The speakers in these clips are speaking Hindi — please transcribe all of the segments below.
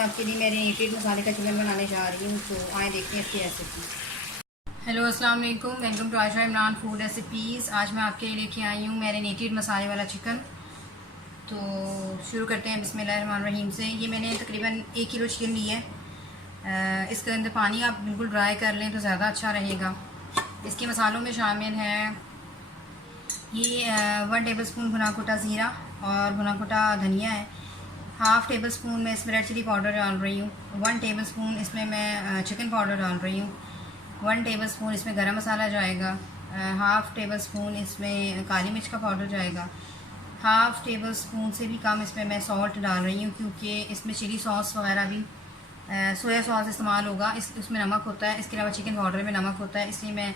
मैं आपके लिए मैरिनेटेड मसाले का चिकन बनाने जा रही हूँ, तो आए देखते हैं इसकी रेसिपी। हेलो अस्सलाम वालेकुम, welcome to Ayesha Imran food recipes. आज मैं आपके लिए लेके आई हूँ मैरिनेटेड मसाले वाला चिकन। तो शुरू करते हैं बिस्मिल्लाहिर्रहमानिर्रहीम से। ये मैंने तकरीबन 1 किलो चिकन लिया है। इसके अंदर पानी आप बिल्कुल ड्राई कर लें तो ज़्यादा अच्छा रहेगा। इसके मसालों में शामिल है ये 1 टेबल स्पून भुना कुटा ज़ीरा और भुना कुटा धनिया है। हाफ़ टेबल स्पून मैं इसमें रेड चिली पाउडर डाल रही हूँ। 1 टेबल स्पून इसमें मैं चिकन पाउडर डाल रही हूँ। 1 टेबल स्पून इसमें गरम मसाला जाएगा। हाफ़ टेबल स्पून इसमें काली मिर्च का पाउडर जाएगा। हाफ़ टेबल स्पून से भी कम इसमें मैं सॉल्ट डाल रही हूँ, क्योंकि इसमें चिली सॉस वगैरह भी सोया सॉस इस्तेमाल होगा। उसमें नमक होता है, इसके अलावा चिकन पाउडर में नमक होता है, इसलिए मैं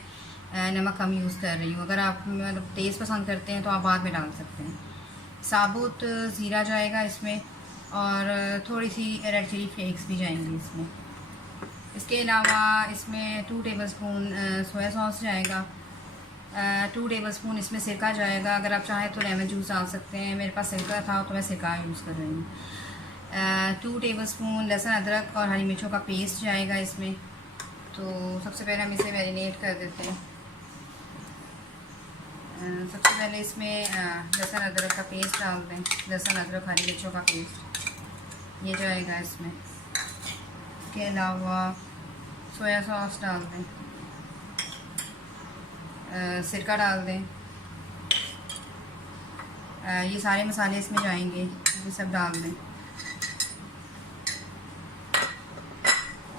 नमक कम यूज़ कर रही हूँ। अगर आप मतलब तेज़ पसंद करते हैं तो आप बाद में डाल सकते हैं। साबुत ज़ीरा जाएगा इसमें और थोड़ी सी रेड चिली फ्लेक्स भी जाएंगी इसमें। इसके अलावा इसमें 2 टेबल स्पून सोया सॉस जाएगा। 2 टेबल स्पून इसमें सिरका जाएगा। अगर आप चाहें तो लेमन जूस डाल सकते हैं, मेरे पास सिरका था तो मैं सिरका यूज़ कर रही हूँ। 2 टेबल स्पून लहसुन अदरक और हरी मिर्चों का पेस्ट जाएगा इसमें। तो सबसे पहले हम इसे मैरिनेट कर देते हैं। सबसे पहले इसमें लहसुन अदरक का पेस्ट डाल दें। लहसुन अदरक हरी मिर्चों का पेस्ट ये जाएगा इसमें। इसके अलावा सोया सॉस डाल दें, सिरका डाल दें। ये सारे मसाले इसमें जाएंगे, ये सब डाल दें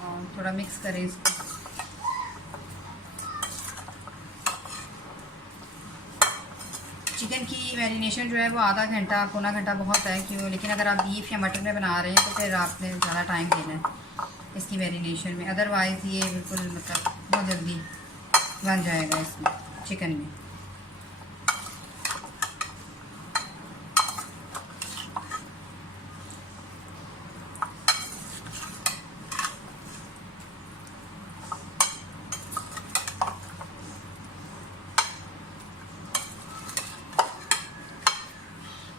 और थोड़ा मिक्स करें इसको। चिकन की मैरिनेशन जो है वो आधा घंटा पौना घंटा बहुत है, क्यों? लेकिन अगर आप बीफ या मटन में बना रहे हैं तो फिर आपने ज़्यादा टाइम देना है इसकी मैरिनेशन में। अदरवाइज़ ये बिल्कुल मतलब बहुत जल्दी बन जाएगा इसमें चिकन में।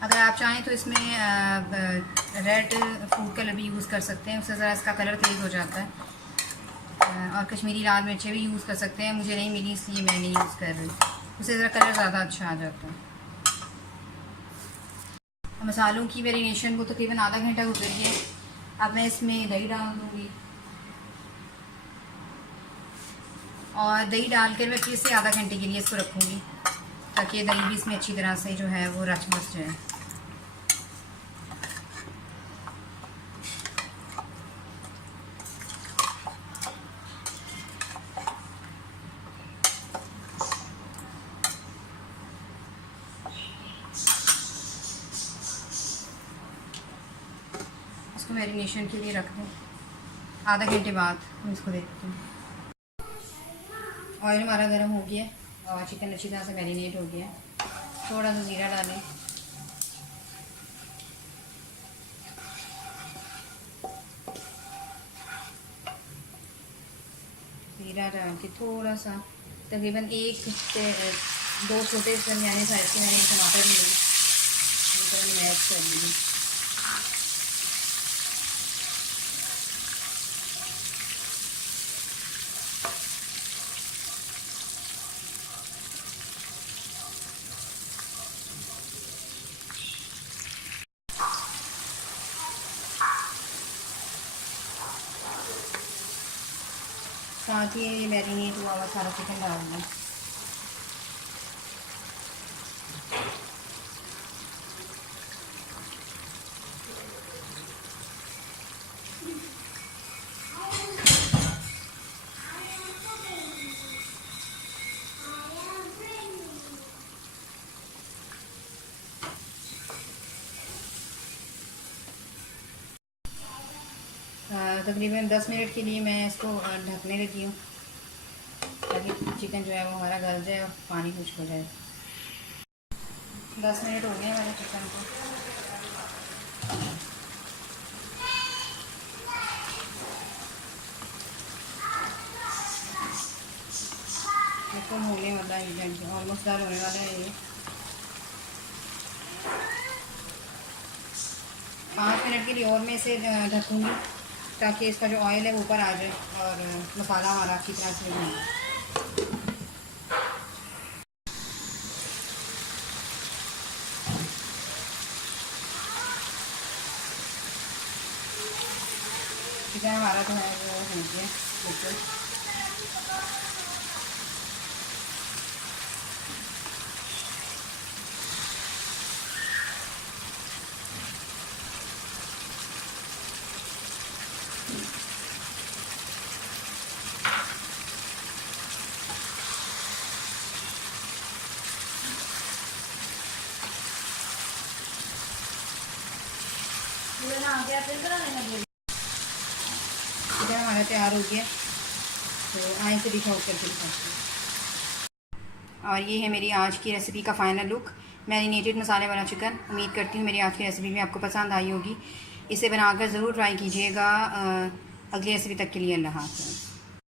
अगर आप चाहें तो इसमें रेड फूड कलर भी यूज़ कर सकते हैं, उससे ज़रा इसका कलर तेज़ हो जाता है। और कश्मीरी लाल मिर्चें भी यूज़ कर सकते हैं, मुझे नहीं मिली इसलिए मैं नहीं यूज़ कर रही, उससे ज़रा कलर ज़्यादा अच्छा आ जाता है। मसालों की मैरिनेशन को तकरीबन आधा घंटा गुजर गया। अब मैं इसमें दही डाल दूँगी और दही डालकर मैं फिर से आधा घंटे के लिए इसको रखूँगी, ताकि दही भी इसमें अच्छी तरह से जो है वो रच बस जाए। इसको मैरिनेशन के लिए रख दें। आधा घंटे बाद हम इसको देखते हैं। ऑयल हमारा गर्म हो गया और चिकन अच्छी तरह से मैरिनेट हो गया। थोड़ा सा ज़ीरा डालें, ज़ीरा डाल के थोड़ा सा तकरीबन 1 से 2 छोटे दरमियाने साइज़ के मैंने टमाटर लिए, मैश कर लिए। साथ ही ये मैरिनेट हुआ हुआ सारा चिकन डाल दें। तकरीबन 10 मिनट के लिए मैं इसको ढकने लगी हूँ, ताकि चिकन जो है वो हमारा गल जाए और पानी खुश्क हो जाए। 10 मिनट हो गए हमारे चिकन को। बिल्कुल होने वाला है, ऑलमोस्ट दाल होने वाला है ये। 5 मिनट के लिए और मैं इसे ढकूँगी। ताकि इसका जो ऑयल है वो ऊपर आ जाए और मसाला हमारा अच्छी तरह से बने। चिकन हमारा तो है वो हो गया बिल्कुल। चिकन हमारा तैयार हो गया, तो आए से डिश आउट करके दिखाती हूँ। और ये है मेरी आज की रेसिपी का फ़ाइनल लुक, मैरिनेटेड मसाले वाला चिकन। उम्मीद करती हूँ मेरी आज की रेसिपी भी आपको पसंद आई होगी। इसे बनाकर ज़रूर ट्राई कीजिएगा। अगली रेसिपी तक के लिए अल्लाह हाफ़िज़।